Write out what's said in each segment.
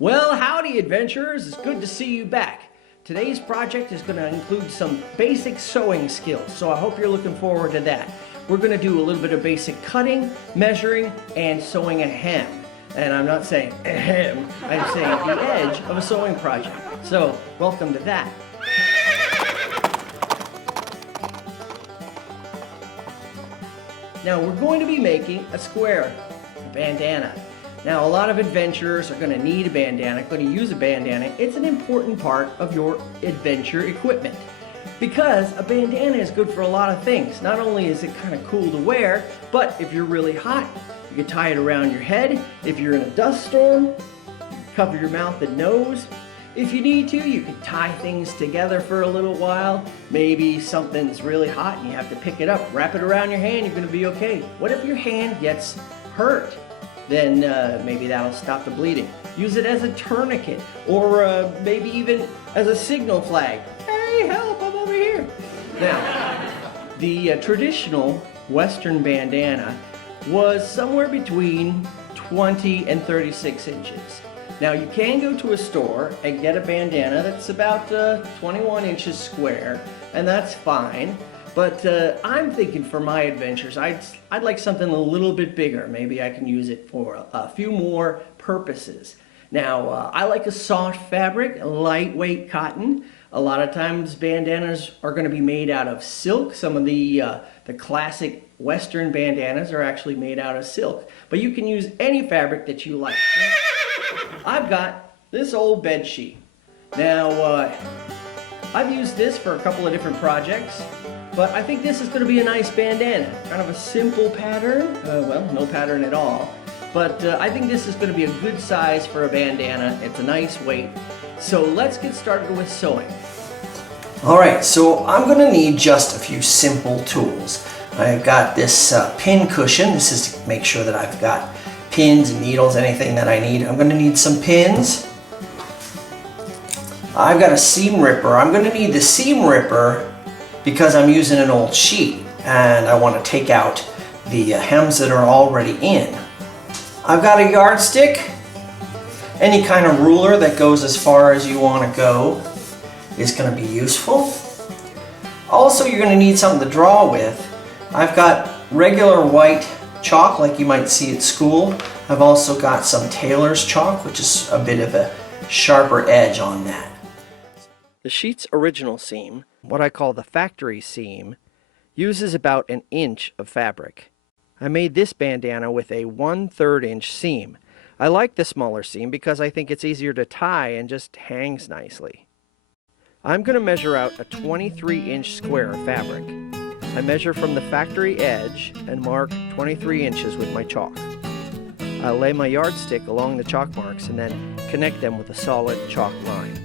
Well, howdy adventurers, it's good to see you back. Today's project is going to include some basic sewing skills, so I hope you're looking forward to that. We're going to do a little bit of basic cutting, measuring, and sewing a hem. And I'm not saying ahem, I'm saying the edge of a sewing project. So, welcome to that. Now we're going to be making a square, a bandana. Now a lot of adventurers are going to need a bandana, going to use a bandana. It's an important part of your adventure equipment because a bandana is good for a lot of things. Not only is it kind of cool to wear, but if you're really hot, you can tie it around your head. If you're in a dust storm, cover your mouth and nose. If you need to, you can tie things together for a little while. Maybe something's really hot and you have to pick it up, wrap it around your hand, you're going to be okay. What if your hand gets hurt? Then maybe that'll stop the bleeding. Use it as a tourniquet or maybe even as a signal flag. Hey, help, I'm over here. Now, the traditional Western bandana was somewhere between 20 and 36 inches. Now you can go to a store and get a bandana that's about 21 inches square, and that's fine. But I'm thinking for my adventures, I'd like something a little bit bigger. Maybe I can use it for a few more purposes. Now, I like a soft fabric, a lightweight cotton. A lot of times bandanas are going to be made out of silk. Some of the classic Western bandanas are actually made out of silk. But you can use any fabric that you like. I've got this old bed sheet. Now, I've used this for a couple of different projects. But I think this is going to be a nice bandana. Kind of a simple pattern. Well, no pattern at all. But I think this is going to be a good size for a bandana. It's a nice weight. So let's get started with sewing. Alright, so I'm going to need just a few simple tools. I've got this pin cushion. This is to make sure that I've got pins, needles, anything that I need. I'm going to need some pins. I've got a seam ripper. I'm going to need the seam ripper because I'm using an old sheet and I want to take out the hems that are already in. I've got a yardstick. Any kind of ruler that goes as far as you want to go is going to be useful. Also, you're going to need something to draw with. I've got regular white chalk like you might see at school. I've also got some tailor's chalk, which is a bit of a sharper edge on that. The sheet's original seam, what I call the factory seam, uses about an inch of fabric. I made this bandana with a 1/3 inch seam. I like the smaller seam because I think it's easier to tie and just hangs nicely. I'm going to measure out a 23-inch square of fabric. I measure from the factory edge and mark 23 inches with my chalk. I'll lay my yardstick along the chalk marks and then connect them with a solid chalk line.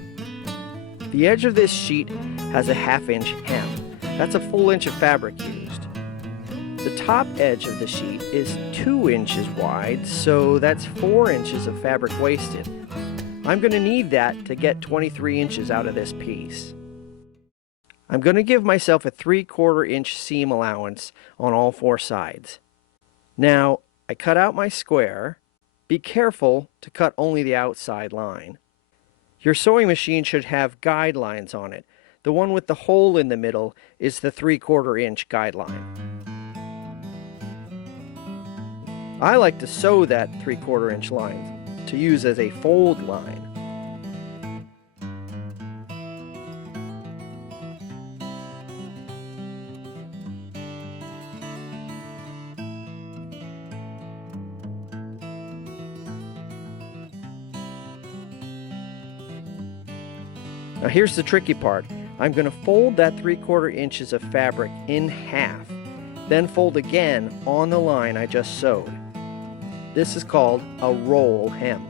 The edge of this sheet has a 1/2 inch hem. That's a full inch of fabric used. The top edge of the sheet is 2 inches wide, so that's 4 inches of fabric wasted. I'm going to need that to get 23 inches out of this piece. I'm going to give myself a 3/4 inch seam allowance on all 4 sides. Now, I cut out my square. Be careful to cut only the outside line. Your sewing machine should have guidelines on it. The one with the hole in the middle is the 3/4 inch guideline. I like to sew that 3/4 inch line to use as a fold line. Now here's the tricky part. I'm going to fold that 3/4 inches of fabric in half, then fold again on the line I just sewed. This is called a roll hem.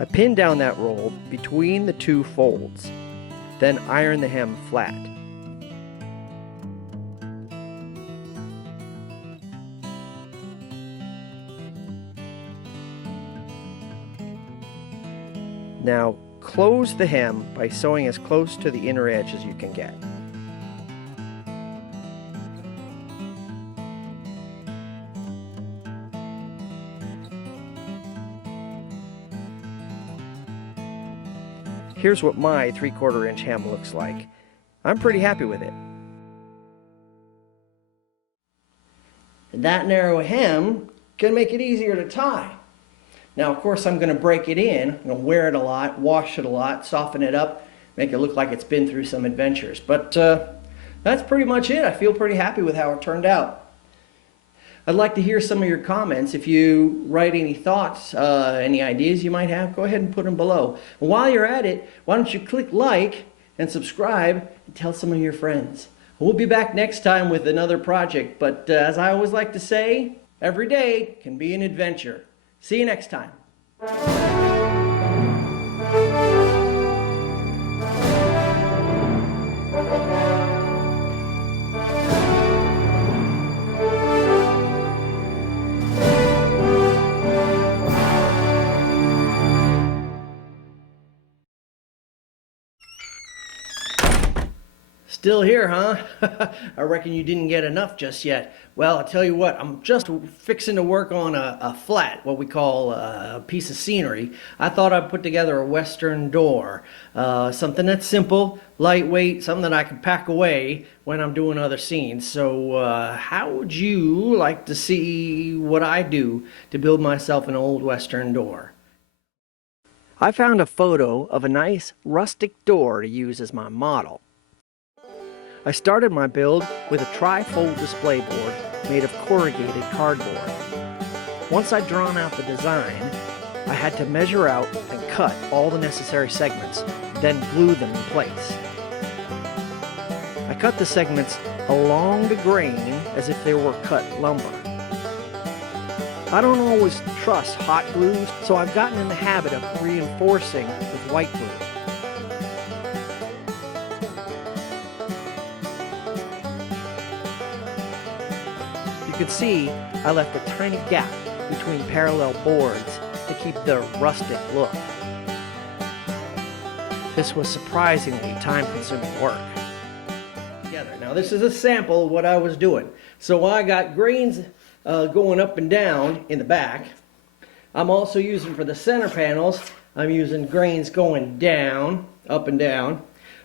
I pin down that roll between the 2 folds, then iron the hem flat. Now, close the hem by sewing as close to the inner edge as you can get. Here's what my 3/4 inch hem looks like. I'm pretty happy with it. That narrow hem can make it easier to tie. Now, of course, I'm going to break it in. I'm going to wear it a lot, wash it a lot, soften it up, make it look like it's been through some adventures. But that's pretty much it. I feel pretty happy with how it turned out. I'd like to hear some of your comments. If you write any thoughts, any ideas you might have, go ahead and put them below. And while you're at it, why don't you click like and subscribe and tell some of your friends. We'll be back next time with another project, but as I always like to say, every day can be an adventure. See you next time. Still here, huh? I reckon you didn't get enough just yet. Well, I'll tell you what, I'm just fixing to work on a flat, what we call a piece of scenery. I thought I'd put together a western door. Something that's simple, lightweight, something that I can pack away when I'm doing other scenes. So how would you like to see what I do to build myself an old western door? I found a photo of a nice rustic door to use as my model. I started my build with a tri-fold display board made of corrugated cardboard. Once I'd drawn out the design, I had to measure out and cut all the necessary segments, then glue them in place. I cut the segments along the grain as if they were cut lumber. I don't always trust hot glues, so I've gotten in the habit of reinforcing with white glue. You can see I left a tiny gap between parallel boards to keep the rustic look. This was surprisingly time-consuming work. Now this is a sample of what I was doing. So I got grains going up and down in the back. I'm also using for the center panels, I'm using grains going down, up and down.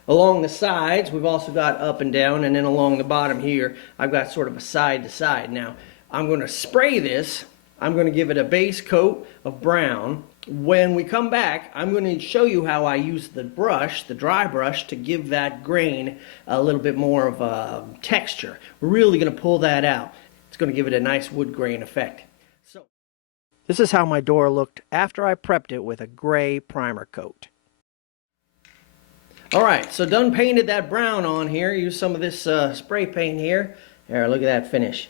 Along the sides, we've also got up and down, and then along the bottom here, I've got sort of a side to side. Now, I'm going to spray this. I'm going to give it a base coat of brown. When we come back, I'm going to show you how I use the brush, the dry brush, to give that grain a little bit more of a texture. We're really going to pull that out. It's going to give it a nice wood grain effect. So, this is how my door looked after I prepped it with a gray primer coat. Alright, so done painted that brown on here. Use some of this spray paint here. There, look at that finish.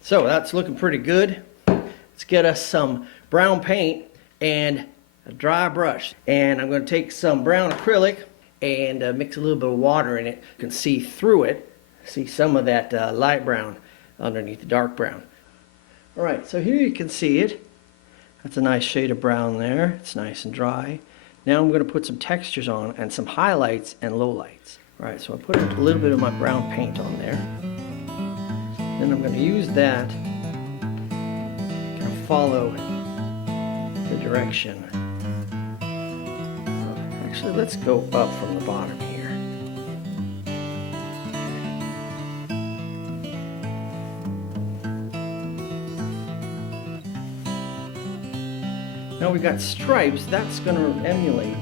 So that's looking pretty good. Let's get us some brown paint and a dry brush. And I'm going to take some brown acrylic and mix a little bit of water in it. You can see through it. See some of that light brown underneath the dark brown. Alright, so here you can see it. That's a nice shade of brown there. It's nice and dry. Now I'm going to put some textures on and some highlights and lowlights. Alright, so I put a little bit of my brown paint on there. Then I'm going to use that to follow the direction. Actually, let's go up from the bottom here. Now we've got stripes. That's going to emulate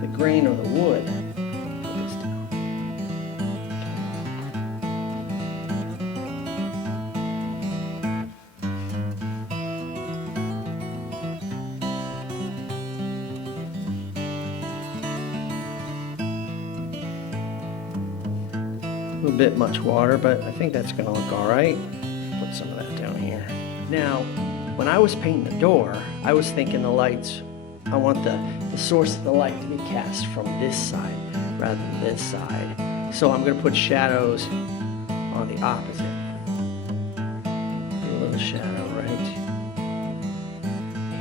the grain of the wood. Put this down. A little bit much water, but I think that's going to look all right. Put some of that down here. Now, when I was painting the door, I was thinking the lights, I want the source of the light to be cast from this side rather than this side. So I'm going to put shadows on the opposite. A little shadow right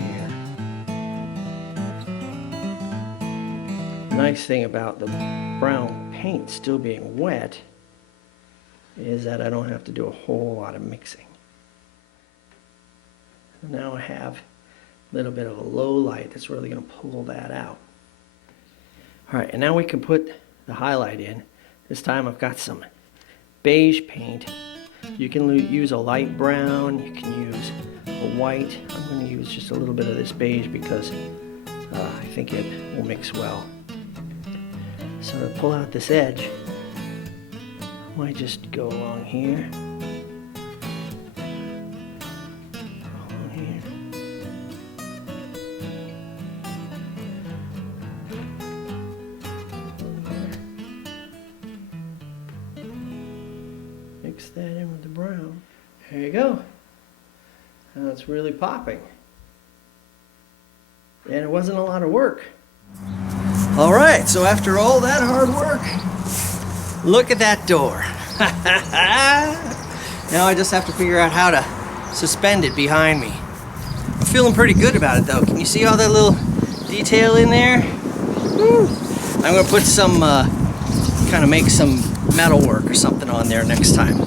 here. The nice thing about the brown paint still being wet is that I don't have to do a whole lot of mixing. Now I have little bit of a low light that's really going to pull that out. All right, and now we can put the highlight in. This time I've got some beige paint. You can use a light brown, you can use a white. I'm going to use just a little bit of this beige because I think it will mix well. So to pull out this edge, I might just go along here. Along here. Mix that in with the brown. There you go. Now it's really popping. And it wasn't a lot of work. All right, so after all that hard work, look at that door. Now I just have to figure out how to suspend it behind me. I'm feeling pretty good about it though. Can you see all that little detail in there? Woo. I'm gonna put some, kind of make some metal work or something on there next time.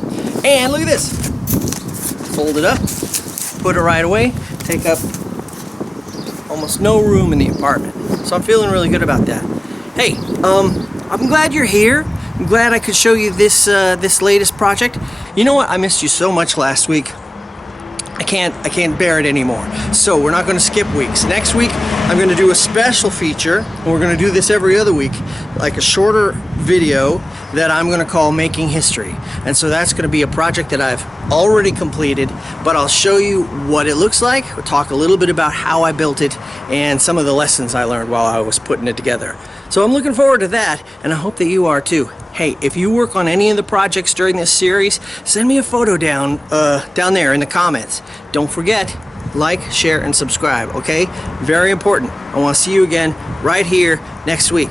And look at this. Fold it up, put it right away, take up almost no room in the apartment. So I'm feeling really good about that. Hey, I'm glad you're here. I'm glad I could show you this this latest project. You know what? I missed you so much last week. I can't bear it anymore. So we're not going to skip weeks. Next week I'm going to do a special feature, and we're going to do this every other week, like a shorter video that I'm going to call Making History. And so that's going to be a project that I've already completed, but I'll show you what it looks like. We'll talk a little bit about how I built it and some of the lessons I learned while I was putting it together. So I'm looking forward to that, and I hope that you are too. Hey, if you work on any of the projects during this series, send me a photo down there in the comments. Don't forget, like, share, and subscribe, okay? Very important. I want to see you again right here next week.